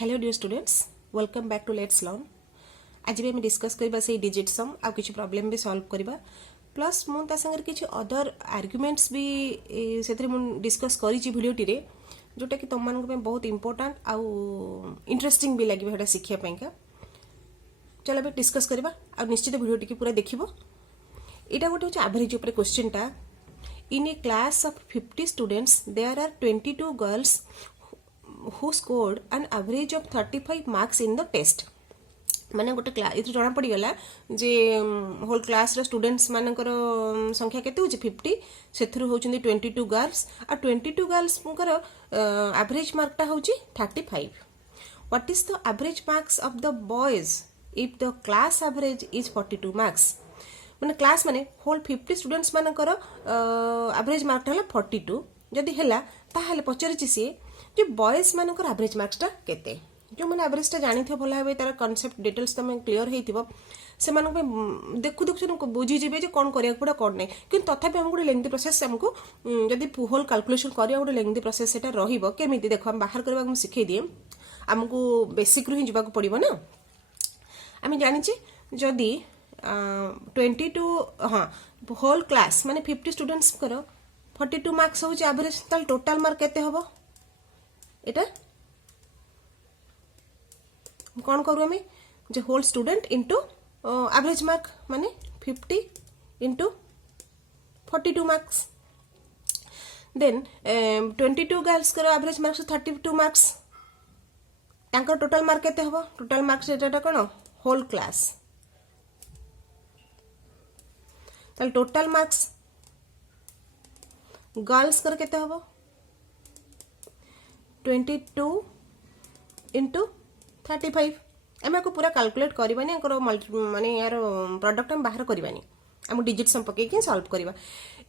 Hello dear students, welcome back to let's learn. आज भी हम डिस्कस करबा से डिजिट सम आ किछि प्रॉब्लम भी सॉल्व करबा, प्लस मु ता संगर किछि अदर आर्गुमेंट्स भी सेतरे मु डिस्कस करिछि वीडियो टिरे, जोटा कि तुम मानक में बहुत इंपोर्टेंट आ इंटरेस्टिंग भी लागिबा हेटा शिखिया पइका। चलो बे डिस्कस करबा आ निश्चित वीडियो टिके पूरा देखिबो। एटा गोटे होछ एवरेज ऊपर क्वेश्चन टा। In a class of 50 students, there are 22 girls who scored an average of 35 marks in the test. माने गोटे क्लास ये जना पड़ी गला जे होल क्लास रे स्टूडेंट्स मानकर संख्या केते होची 50 सेथरु होचंदी 22 गर्ल्स आ 22 गर्ल्स कर एवरेज मार्क टा होची 35. What is the average marks of the boys if the class average is 42 marks? माने क्लास माने होल 50 स्टूडेंट्स मानकर एवरेज मार्क हला 42 जदि हला ताहाले पचरिछि से जे बॉयज मानकर एवरेज मार्क्स ता केते, जो माने एवरेज ता जानि थे भला हेबे तार कांसेप्ट डिटेल्स तमे क्लियर हेतिबो से मानक पे देखु देखु बुझी जिबे जे कोन करिया पड़ा कोन नै, किंतु तथापि हम गुटे लेंथी प्रोसेस हमको जदि होल कैलकुलेशन करिया गुटे लेंथी प्रोसेस सेटा रहिबो केमिति देखो हम बाहर करबा हम सिखै दिए हमको बेसिक रु ही जिबा को पड़िबो ना। आमे जानि छी जदि 22 हाँ होल क्लास माने 50 स्टूडेंट्स करो 42 मार्क्स हो एवरेज, ताल टोटल मार्क केते हबो एटा कौन करू हमें जे whole student into average mark माने 50 इनटू 42 मार्क्स। देन 22 गर्ल्स करो एवरेज मार्क्स 32 मार्क्स, तांकर टोटल मार्क केते हबो, टोटल मार्क्स एटा कोन होल क्लास ताल टोटल मार्क्स गर्ल्स कर केते हबो 22 इंटू 35। एमे को पूरा कैलकुलेट करबानी माने यार प्रोडक्ट हम बाहर करबानी, हम डिजिट सम पके के सॉल्व करबा।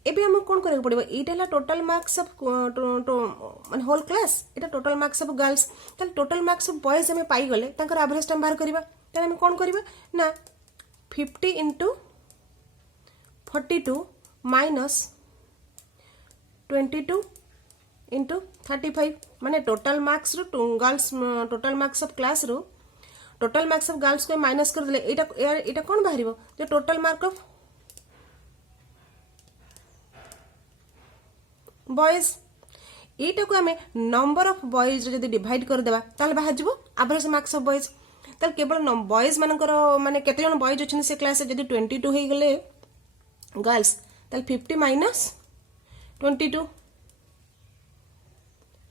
एबे हम कोन करे पड़िबो एटा टोटल मार्क्स ऑफ माने whole class, Etah total marks of girls, ताल टोटल मार्क्स ऑफ बॉयज हमें पाई गले तांकर एवरेज हम बाहर करबा। ताले हम कोन करबा ना 50 इंटू 42 माइनस 22 इंटू 35 माने टोटल मार्क्स रो गर्ल्स टोटल मार्क्स ऑफ क्लास रो टोटल मार्क्स ऑफ गर्ल्स को माइनस कर देले एटा कोन बाहरिबो जे टोटल मार्क ऑफ बॉयज। एटा को हमें नंबर ऑफ बॉयज रे जदी डिवाइड कर देबा ताले बाहर जिवो एवरेज मार्क्स ऑफ बॉयज। ताले केवल बॉयज मानकर माने केते जन बॉयज अछन से क्लास जदी 22 हे गेले गर्ल्स ताल 50 माइनस 22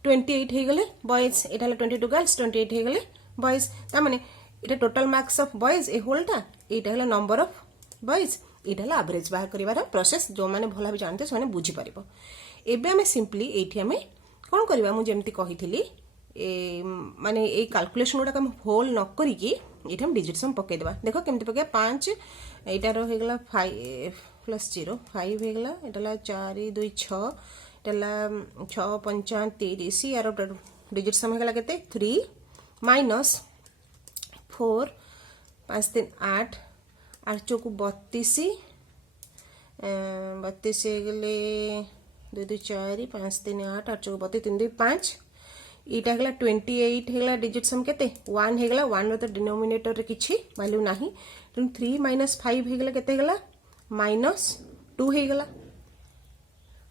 28 हे गले बॉयज, एटा 22 गर्ल्स 28 हे गले बॉयज। ता माने एटा टोटल मार्क्स ऑफ बॉयज ए होलटा एटा हला नंबर ऑफ बॉयज, एटा हला एवरेज बाहर करिवार प्रोसेस जो माने भला भी जानते से माने बुझी परिबो। एबे हमें सिंपली एठी हमें कोन करबा मु जेमति कहिथिली ए माने ए कैलकुलेशन गुडा हम होल न करी कि एठी हम डिजिट सम पके देबा। देखो केमति पके 5 एटा रो हे गला 5 प्लस 0 5 हे गला, एटा 4 2 6 एटा 6 5 30 यार डिजिट सम हे गला केते 3 माइनस 4 5 3 8 8 चौक 32 32 हे गले 2 2 4 5 3 8 8 चौक 32 3 2 5 इटा हेगला 28 हेगला डिजिट सम केते 1 हेगला 1 रो तो डिनोमिनेटर रे किछि वैल्यू नाही, तो 3 माइनस 5 हेगला केते हेगला माइनस 2 हेगला।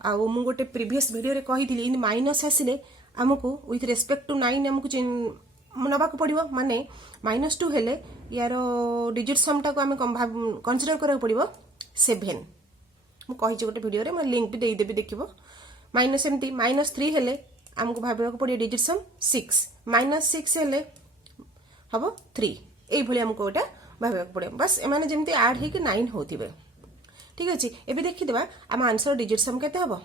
आ मु गोटे प्रीवियस वीडियो रे कहिथिली इन माइनस आसिले हमकु विथ रिस्पेक्ट टू 9 हमकु नबा को पड़िबो, माने -2 हेले यार डिजिट सम टा को हम कंसीडर करा पड़िबो 7। मु कहि गोटे वीडियो रे मैं लिंक भी दे देबी देखिबो। माइनस एमती -3 हेले हमको भाबा को पड़ियो डिजिट सम 6 -6 हेले हबो 3 एई भली हमको एटा भाबा को पड़ियो, बस एमाने जेमती ऐड हे कि 9 होथिबे। ठीक अछि, एबे देखि देबा हम आंसर डिजिट सम केते हबो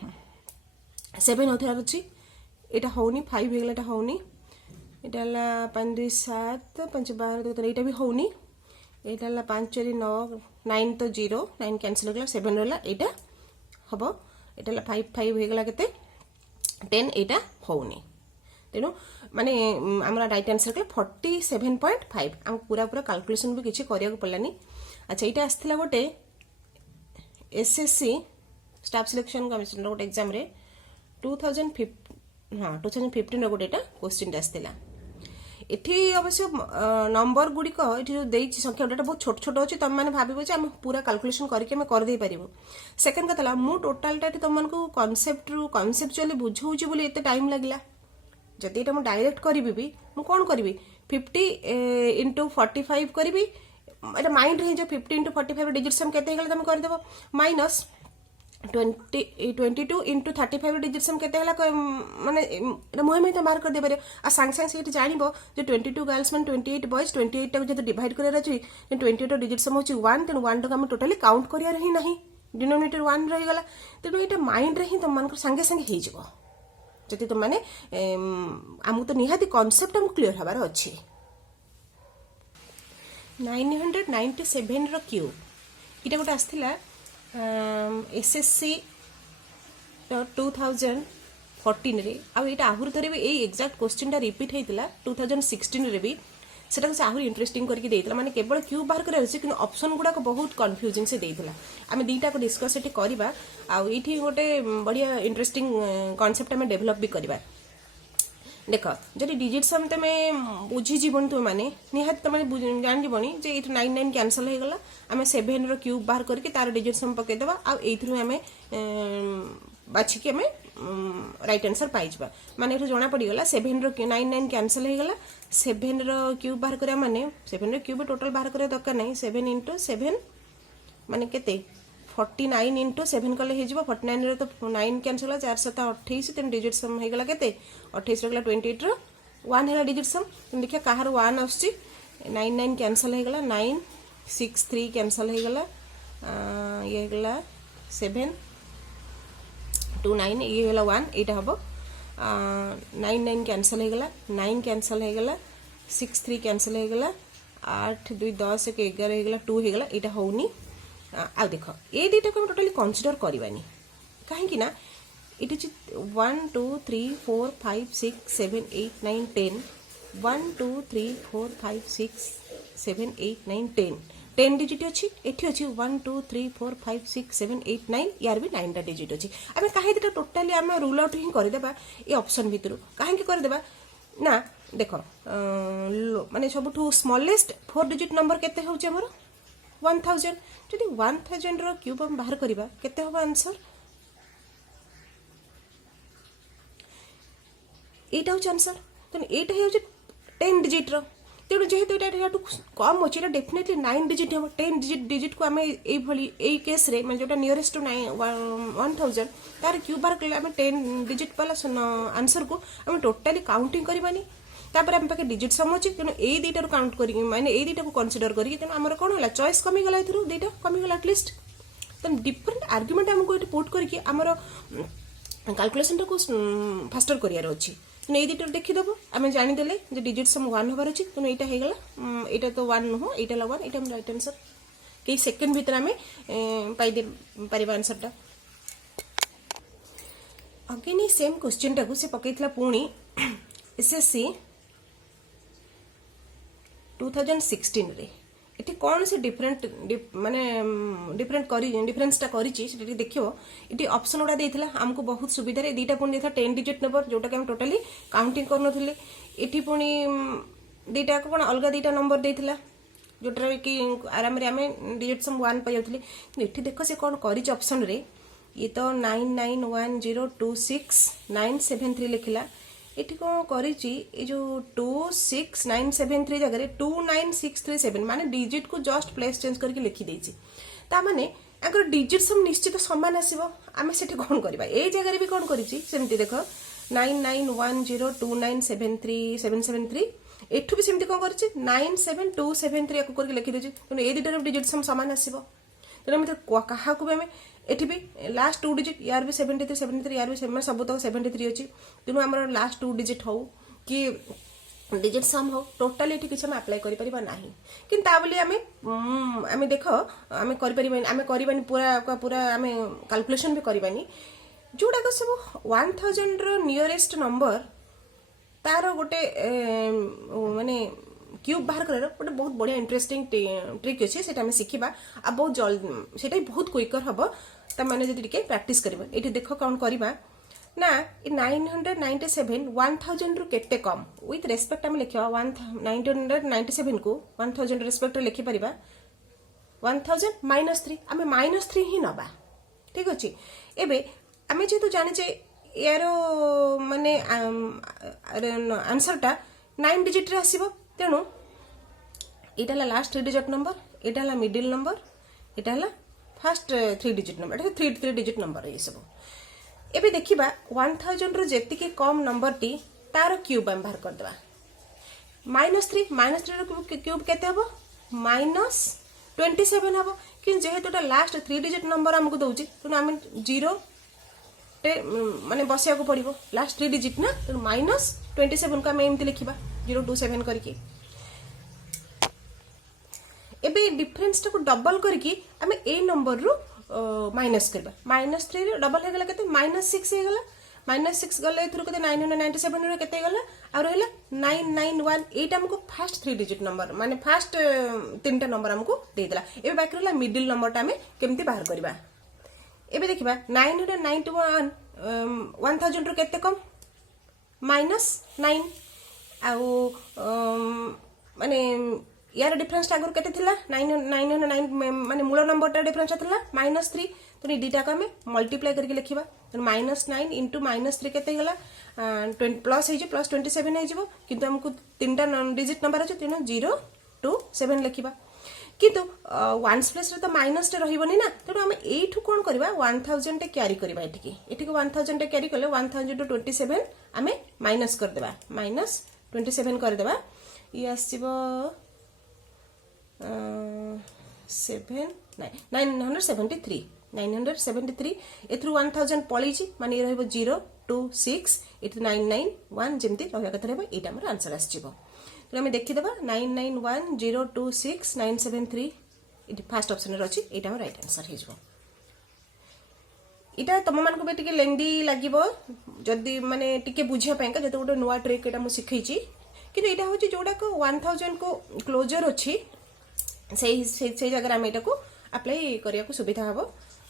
7 होथिरा अछि, एटा होउनी 5 हेगला एटा होउनी, एटा ला 5 2 7 5 12 2 एटा भी होउनी, एटा ला 5 4 9 9 तो 0 9 कैंसिल होगला 7 रहला, एटा हबो एटा ला 5 5 हेगला केते 10 एटा होउनी। तेनु माने हमरा राइट आंसर के 47.5 हम पूरा पूरा कैलकुलेशन भी किछि करिया को पड़लानी। अच्छा एटा आस्थिला गोटे एसएससी स्टाफ सिलेक्शन कमिशन गोटे एग्जाम रे 2015 रो गोटे क्वेश्चन आस्थिला। ଏଠି ଅବଶ୍ୟ ନମ୍ବର ଗୁଡ଼ିକ ଏଠି ଯେଉଁ ଦେଇଛି ସଂଖ୍ୟା ଗୁଡ଼ାଟା ବହୁତ ଛୋଟ ଛୋଟ ଅଛି ତୁମେ ମାନେ ଭାବିବ ଯେ ଆମେ ପୁରା କାଲକୁଲେସନ୍ କରିକି ଆମେ କରିଦେଇ ପାରିବୁ। ସେକେଣ୍ଡ କଥା ହେଲା ମୁଁ ଟୋଟାଲଟା ଏଠି ତୁମମାନଙ୍କୁ କନସେପ୍ଚୁଆଲି ବୁଝଉଛି ବୋଲି ଏତେ ଟାଇମ୍ ଲାଗିଲା। ଯଦି ଏଇଟା ମୁଁ ଡାଇରେକ୍ଟ କରିବି ବି ମୁଁ କ'ଣ କରିବି 50 × 45 କରିବି। ଏଇଟା ମାଇଣ୍ଡରେ ହେଇଯାଉ 50 × 45 ଡିଜିଟ୍ ସମ୍ କେତେ ହେଇଗଲା ତୁମେ କରିଦେବ ମାଇନସ୍ 22 × 35 ଡିଜିଟ୍ ସମ୍ କେତେ ହେଲା ମାନେ ଏଇଟା ମୁହେଁ ମୁହେଁ ମାର୍କ କରିଦେଇପାରିବ। ଆଉ ସାଙ୍ଗେ ସାଙ୍ଗେ ସେଠି ଜାଣିବ ଯେ 22 ଗାର୍ଲସ୍ ମାନେ 28 ବଏଜ୍ 28ଟାକୁ ଯଦି ଡିଭାଇଡ୍ କରିବାର ଅଛି 28ର ଡିଜିଟ୍ ସମ୍ ହେଉଛି 1 ତେଣୁ 1ଟାକୁ ଆମେ ଟୋଟାଲି କାଉଣ୍ଟ କରିବାର ହିଁ ନାହିଁ ଡିନୋମିନେଟର 1 ରହିଗଲା। ତେଣୁ ଏଇଟା ମାଇଣ୍ଡରେ ହିଁ ତୁମମାନଙ୍କର ସାଙ୍ଗେ ସାଙ୍ଗେ ହେଇଯିବ ଯଦି ତୁମମାନେ ଆମକୁ ତ ନିହାତି କନସେପ୍ଟ ଆମକୁ କ୍ଲିୟର ହେବାର ଅଛି। 997ର କ୍ୟୁବ୍ ଏଇଟା ଗୋଟେ ଆସିଥିଲା SSC 2014ରେ ଆଉ ଏଇଟା ଆହୁରି ଥରେ ବି ଏଇ ଏକ୍ଜାକ୍ଟ କ୍ୱେଶ୍ଚିନ୍ଟା ରିପିଟ୍ ହେଇଥିଲା 2016ରେ ବି। ସେଟାକୁ ସେ ଆହୁରି ଇଣ୍ଟରେଷ୍ଟିଂ କରିକି ଦେଇଥିଲା ମାନେ କେବଳ କ୍ୟୁବ୍ ବାହାର କରିବାର ଅଛି କିନ୍ତୁ ଅପସନ୍ ଗୁଡ଼ାକ ବହୁତ କନଫ୍ୟୁଜିଂ ସେ ଦେଇଥିଲା। ଆମେ ଦୁଇଟାକୁ ଡିସ୍କସ୍ ଏଠି କରିବା ଆଉ ଏଇଠି ଗୋଟେ ବଢ଼ିଆ ଇଣ୍ଟରେଷ୍ଟିଂ କନସେପ୍ଟ ଆମେ ଡେଭଲପ୍ ବି କରିବା। देख जदि डिजिट सम तुम बुझीजन तुम मैंने निहाती तुम जानजबनी जे ये 9 कैनसल हो गला आम 7 रो क्यूब बाहर करके तार डिजिट सम पकईदेवा आम बाछिकी आम राइट आंसर पाइबा माने जना पड़गला 7 रो 9 कैनसल हो गला 7 रो क्यूब बाहर करा माने 7 रो क्यूब टोटल बाहर करा दरकार नहीं 7 × 7 माने केते 49 × 7 कले हो 49 रो तो 9 कैनसल होला 4 7 28 तेन डिजिट सम हो गला केते 28 रगला 28 रो 1 हैला डिजिट सम तुम देखिया कहार 1 आछी 9 9 कैनसल हो गला 9 6 3 कैनसल हो गला ये गला 7 2 9 ये गला 1 एटा हबो 9 9 कैनसल हो गला 9 कैनसल हो गला 6 3 कैनसल हो गला 8 2 10 1 11 हो गला 2 हो गला एटा होउनी आ देख ये दुटा को टोटाली कनसीडर करवानी कहीं ना ये 1 2 3 4 5 6 7 8 9 10 1 2 3 4 5 6 7 8 9 10 10 डिजिट अच्छी एठी अच्छी 1 2 3 4 5 6 7 8 9 यार भी 9 टा डिजिट अच्छी आम कहीं दुटा टोटाली आम रूल आउट ही करदेबा ये ऑप्शन भितर कहीं करदेबा ना देख माने सबुठू स्मॉलेस्ट 4 डिजिट नंबर केते होउची हमर 1000 जदि 1000 रो क्यूब हम बाहर करिबा केते होबा आंसर एटा हो आंसर तो एटा हो 10 डिजिट रो तेणु जेहेतु एटा कम अच्छे एटा डेफिनेटली 9 डिजिट हम 10 डिजिट को आम ये केस रे मैं जोटा नियरेस्ट टू 1000 तार क्यूब बाहर कले आम 10 डिजिट वाला आंसर को आम टोटाली काउंटिंग करबानी तापर आम पाखे डिजिट सम अच्छी तेणु यही दुईटा काउंट कर माने यही दुईटा को कनसीडर करी तेणु आमर कौन है चॉइस कमीगला दुईटा कमीगला एटलिस्ट तेणु डिफरेंट आर्ग्युमेंट आमको ये पुट करके आमर कैलकुलेशन को फास्टर करार अच्छी तेणु ये दुईटा देखीदेव आम जानीदे जो डिजिट सम 1 होबार अच्छी तेणु यहाँ होगा यहाँ तो 1 नुह यहाँ 1 यहाँ राइट आंसर कई सेकेंड भितर आम पाई पार आंसरटा अगेन ये सेम क्वेश्चन टाक से पकई पुणी SSC 2016 रे इटे कौन से डिफरेंट माने डिफरेंसटा करी देखो ये ऑप्शन गुड़ा देता आमको बहुत सुविधा दीटा पुणी देता 10 डिजिट नंबर जोटा कि टोटाली काउंटिंग करनथिले इटी पुणी दीटा कौन अलग दीटा नंबर देता जोटा कि आराम रे आमे डिजिट सम 1 पाई जाउथले इठी देखो से कौन करी ऑप्शन रे ये तो 991026 लिखला इटी कौन करी जो 26973 जगह 29637 माने डिजिट को जस्ट प्लेस चेंज करके लिखी देछि ता माने अगर डिजिट सम निश्चित समान आसीबो आमे सेठी कौन करबा ए जगह भी कौन करिछि सेमति देखो 99102973 एठु भी सेमति कौन करिछि 97273 को करके लिखि देछि तो ए दुटा डिजिट सम समान आसीबो तेना मते कहा को भी एठी भी लास्ट 2 डिजिट यार भी 73 यार भी सब तक 73 अच्छी तेणु आम लास्ट 2 डिजिट हो कि डिजिट सम हो टोटाल ये किसी अप्लाई करें ना कि आम देख आम कर पूरा पूरा आम कैलकुलेशन भी करवानी जोड़ाक सब 1000 रो नियरेस्ट नंबर तार गोटे माने क्यूब बाहर कर गोटे बहुत बढ़िया इंटरेस्टिंग ट्रिक अच्छे से शिखा आ बहुत जल्द से बहुत क्विकर हम तमें जब प्रैक्टिस कर ये देख कौन करवा ना 997 1000 रु केते कम विथ रेस्पेक्ट आम लिखा 997 को 1000 रेस्पेक्ट लिखि परिबा 1000 -3 आम -3 ही नबा ठीक अछि एबे आम जेतु जाने यार माने आंसरटा 9 डिजिट रे आसीबो तेणु एटा ला लास्ट 3 डिजिट नंबर एटा ला मिडिल नंबर एटा ला फर्स्ट 3 डिजिट नंबर एटा 3 डिजिट नंबर ये सब एबे देखिबा 1000 रो जेति के कम नंबर टी तार क्यूब हम बाहर कर देबा -3 रो क्यूब केते हबो -27 हबो कि जेहेतु एटा लास्ट 3 डिजिट नंबर हमको दउची तो हम 0 माने बसिया को पड़िबो लास्ट 3 डिजिट ना तो -27 को हम एमति लिखिबा 027 करके एबे डिफरेंस को डबल करके आम ए नंबर रु माइनस करबा -3 रे डबल हे गला केते -6 हे गला -6 गले एथुर केते 997 रे केते गला आ रहला 991 एटा हमको फर्स्ट 3 डिजिट नंबर माने फर्स्ट तीनटा नंबर हमको दे देला एबे बाकी रहला मिडिल नंबरटा हमें केमती बाहर करबा एबे देखिबा 991 1000 रो केते कम -9 आ माने यार डिफरेंस आगर केते थिला 909 माने मूल नंबरटा डिफरेंस थिला -3 तो नि डीटा को हमें मल्टीप्लाई करके लिखिबा तो -9 इनटू -3 केते गला 20 प्लस हे जे प्लस 27 हे जेबो किंतु हमको तीनटा डिजिट नंबर अछि तेनो 0 2 7 लिखिबा किंतु वन्स प्लेस रे तो माइनस टे रहिबोनी ना तेणु हम एठु कोन करबा 1000 टे कैरी करबा एठी को 1000 टे कैरी करले 1000 टू 27 हमें माइनस कर देबा -27 कर देबा ये आसीबो 973 एथु 1000 पळीची माने रहबो 0 2 6 एथु 991 जेमती रहबा कथा रहबो एटा हमर आंसर आस जिवो तो हम देखि देबा 991026973 इट फर्स्ट ऑप्शन रे अछि एटा हमर राइट आंसर हे जिवो इटा तम मान को बे टिके लेंदी लागिबो जदी माने टिके बुझिया पैका जते गोटे नुवा ट्रिक एटा मु सिखैची कि एटा होची जोडा को 1000 को क्लोजर अछि से जगह आम को अप्लाई करने को सुविधा हम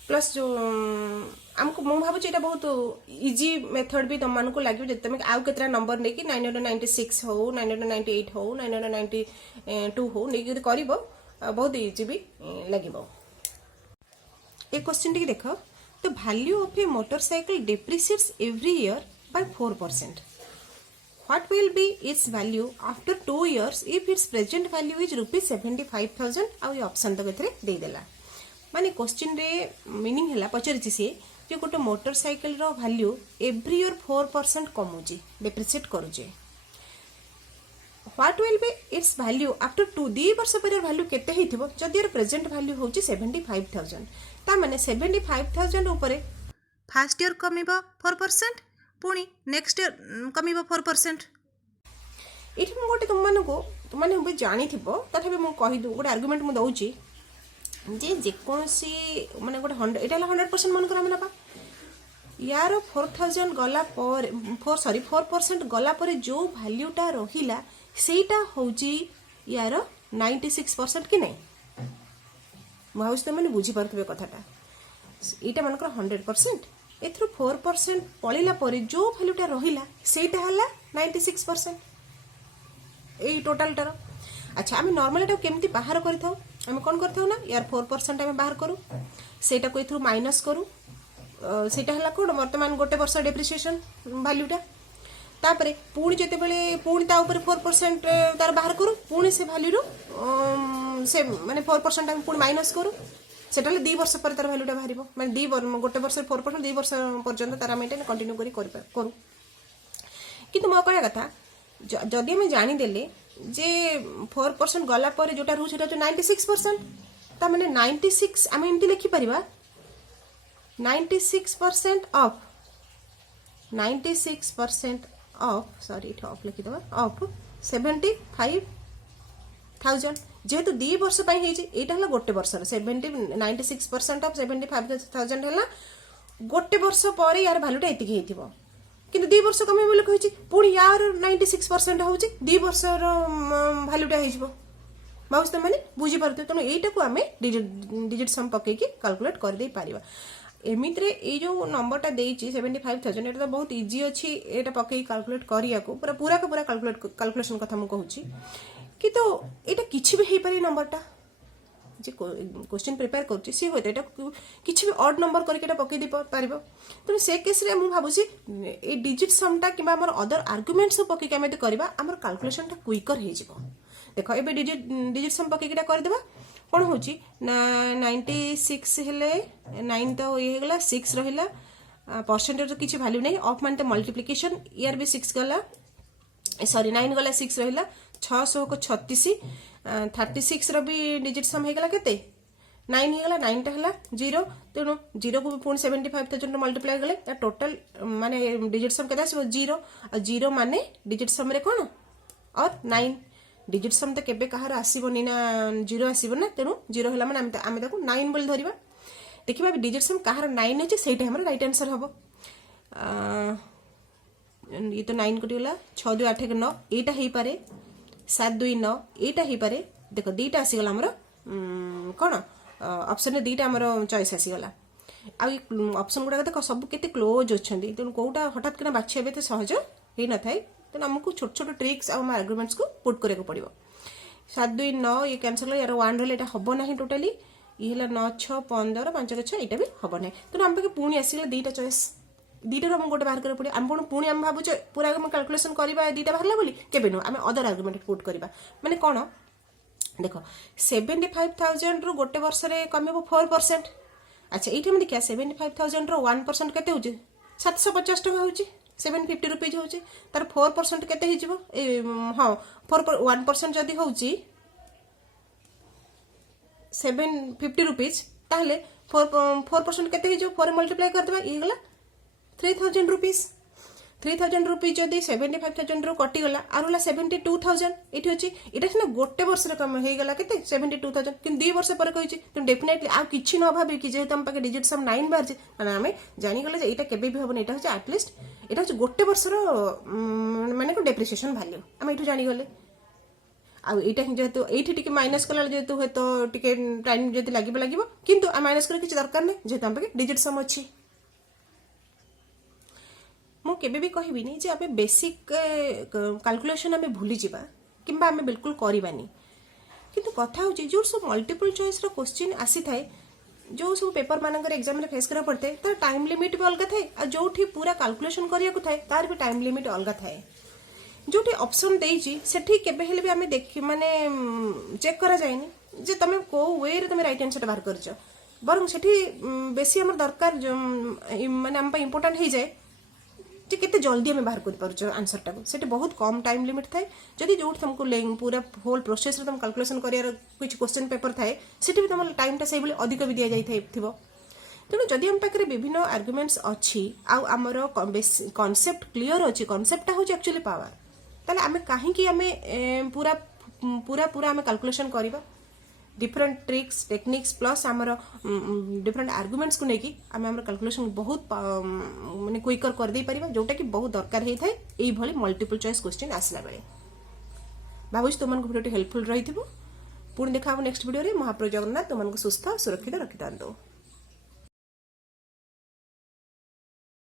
प्लस जो आमको मु भावुँ यहाँ बहुत इजी मेथड भी तुम मानक लगे जब तुम आउ के नंबर नहीं कि 996 हो 998 हो 992 हो नहीं कर बहुत इजी भी लगे ए क्वेश्चन टी देख the value of a motorcycle depreciates every year by 4%. What will be its value after 2 years if its present value is rupees 75,000 आ ऑप्शन तो केथरे दे देला माने क्वेश्चन रे मीनिंग हला पचरछि से जे गोटे मोटरसाइकिल रो वैल्यू एवरी ईयर 4% कमुची डेप्रिसिएट करूचे what will be it's value after 2 वर्ष पर वैल्यू केते हेतिबो जदि एर प्रेजेंट वैल्यू होची 75,000 ता माने 75,000 ऊपर फर्स्ट ईयर कमिबो 4% पुणी नेक्स्ट ईयर कमिबो 4% एठी मु गोटे तुम माने भी जानि थिबो तथापि मु कहि दु गोटे आर्गुमेंट मु दउची जे कोनसी माने गोटे 100 एटा 100% मन करा मना पा यार 4000 गला पर 4% गला पर जो वैल्यूटा रहिला सेटा होची यार 96% कि नहीं माउस त माने बुझी परतबे कथाटा एटा मन कर 100% एथरो 4% पळिला पर जो वैल्यूटा रहिला सेटा हला 96% ए टोटल टर अच्छा आम नॉर्मल एटा केमती बाहर करथाउ आम कोन करथाउ ना यार 4% आम बाहर करू सेटा को एथरो माइनस करू सेटा हला कोन वर्तमान गोटे वर्ष डेप्रिसिएशन वैल्यूटा तापरे पुणी जते बेले पुणी ता ऊपर 4% तार बाहर करू पुणी से वैल्यू रो से माने 4% आम पुणी माइनस करू सेटाले 2 वर्ष पर तार वैल्यूटा बाहरिबो माने 2 गोटे वर्ष 4% 2 वर्ष पर्यंत तार मेंटेन कंटिन्यू करू किंतु मो कहया कथा जदि हमें जानी देले जे 4% गला पर जोटा रहू सेटा 96% ता माने 96 आम एमती लिखि परिबा 96% of 96% of sorry it of लिखि दबा ऑफ 75,000 जेहेतु 2 वर्ष पई हेछि एटा हला गोटे वर्ष 96% ऑफ 75,000 हला गोटे वर्ष पर यार वैल्यूटा एतिक हेतिबो किंतु 2 वर्ष कमे बोले कहिछि पुणी यार 96% होछि 2 वर्ष रो वैल्यूटा हेजिबो माउस त माने बुझी परते तनो एटा को हमें डिजिट सम पके की कैलकुलेट कर दे पारिबा एमित्रे ये जो नंबरटा देइछि 75,000 एटा तो बहुत इजी अछि एटा पकई कैलकुलेट करिया को पूरा पूरा का पूरा कैलकुलेशन कथा मु कहूछि कि तो एटा किछि भी हे पारे नंबरटा जे क्वेश्चन प्रिपेयर करछि सी होते एटा किछि भी ऑड नंबर करके एटा पकई दि पारिबो तो से केस रे मु भाबुछि ए डिजिट समटा किबा हमर अदर आर्गुमेंट्स पकई के हम करबा हमर कैलकुलेशन टा क्विकर हे जिवो देखो एबे डिजिट सम पकई के कर देबा कौन हूँ 96 हेले 9 तो ये गला 6 रहिला परसेंटेज तो किसी वैल्यू नहीं ऑफ मान तो मल्टीप्लिकेशन ईयर भी 6 गला सॉरी 9 गला 6 रहिला 600 को 36 36 रो भी डिजिट सम हे गला केते 9 हे गला 9 टा हला 0 तेणु 0 को पुणी 75,000 मल्टीप्लाई गले या टोटल माने डिजिट सम केते आसीबो 0 और 0 माने डिजिट सम रे कोन और 9 डिजिट सम तो केबे कहार आसीबोनी ना 0 आसीबो ना तेणु 0 होला माने आमे ताको 9 बोल धरिबा देखिबा डिजिट सम कहार 9 अछि सेटा हमर राइट आंसर हबो ये तो 9 कटी गला 6 2 8 9 एटा हेई पारे 7 2 9 एटा हेई पारे देखो दीटा आसी गला हमर कोन ऑप्शन दीटा हमर चॉइस आसी गला आ ऑप्शन गुडा देखो सब केते क्लोज अछंदी तेणु कोउटा हठात किना बाछिबे ते सहज हे न थाई तो हमको छोट छोट ट्रिक्स और आर्गुमेंट्स को पुट करे को पड़िबो 7 2 9 ये कैंसिल यार 1 रे एटा हबो नाही टोटली ये हला 9 6 15 5 6 एटा भी हबो नाही तो हम पे पुणी आसीला दीटा चॉइस दीटा हम गोटे बाहर करे पड़े हम कोन पुणी हम भाबु पूरा हम कैलकुलेशन करबा दीटा बाहरला बोली केबे नो हम अदर आर्गुमेंट पुट करबा माने कोन देखो 75,000 रो गोटे वर्ष रे कमेबो 4% अच्छा एठी हम देखिया 75,000 रो 1% केते होजे 750 टका होजे 750 रुपीज होची तार 4% केते ही जीवो हां 1% जदी होची 750 रुपीज ताहले 4% केते ही जो 4 मल्टीप्लाई कर देबा ई गला 3000 रुपीज 3000 रुपीज जदी 75,000 रो कटि गला आरुला 72,000 एठी होची एटा सिना गोटे वर्ष रे कम हे गला केते 72,000 किन 2 वर्ष पर कहिची तो डेफिनेटली आ किछि न भाबे कि जे तम पाके डिजिट सम 9 बार जे माने हमें जानि गले जे एटा केबे भी होबो एटा होची एटलीस्ट एटा होची गोटे वर्ष रो माने को डेप्रिसिएशन वैल्यू हम एठु जानि गले आ एटा जेतु एठी टिके माइनस कला जेतु हे तो टिके टाइम जेतु लागिबो किंतु आ माइनस करे किछि दरकार नै जे तम पाके डिजिट सम अछि मु केबे भी कहबिनी जे आबे बेसिक कैलकुलेशन आमे भूली जिबा किंबा आमे बिल्कुल करिबानी किंतु कथा होची जो सब मल्टीपल चॉइस रो क्वेश्चन आसी थाए जो सब पेपर मानकर एग्जाम रे फेस करा पड़ते तार टाइम लिमिट भी अलग थाए आ जोठी पूरा कैलकुलेशन करिया को थाए तार भी टाइम लिमिट अलग थाए जोठी ऑप्शन देइची सेठी केबे हेले भी आमे देखि माने चेक करा जायनी जे तमे को वे रे तमे राइट आंसर बाहर करछ बरं सेठी बेसी हमर दरकार माने हम पे इंपोर्टेंट हे जाय जे केते जल्दी हमें बाहर कर पारछो आंसर टा सेटे बहुत कम टाइम लिमिट थाए जदी जोठ तुमको पूरा होल प्रोसेस रे तुम कैलकुलेशन करियार कुछ क्वेश्चन पेपर थाए सेटे भी तुम टाइम टा सेबले अधिक भी दिया जाई थिबो तेणु जदि हम पाखे विभिन्न आर्गुमेंट्स अच्छी आमर कॉन्सेप्ट क्लियर अच्छी कॉन्सेप्ट हूँ एक्चुअली पावर ताले आमे काहे कि आमे पूरा पूरा पूरा आमे कैलकुलेशन करबा डिफरेंट ट्रिक्स टेक्निक्स प्लस आमर डिफरेंट आर्गुमेंट्स को लेकिन आम आम कैलकुलेशन बहुत माने क्विकर कर दे परिबा जोटा कि बहुत दरकार हे थाए एई भली मल्टीपल चॉइस क्वेश्चन आसला बेले भाबुछ तुमन को वीडियो हेल्पफुल रही थिबो पुणी देखा नेक्स्ट वीडियो रे महाप्रभु जगन्नाथ तुमन को सुस्थ सुरक्षित रखितांतो।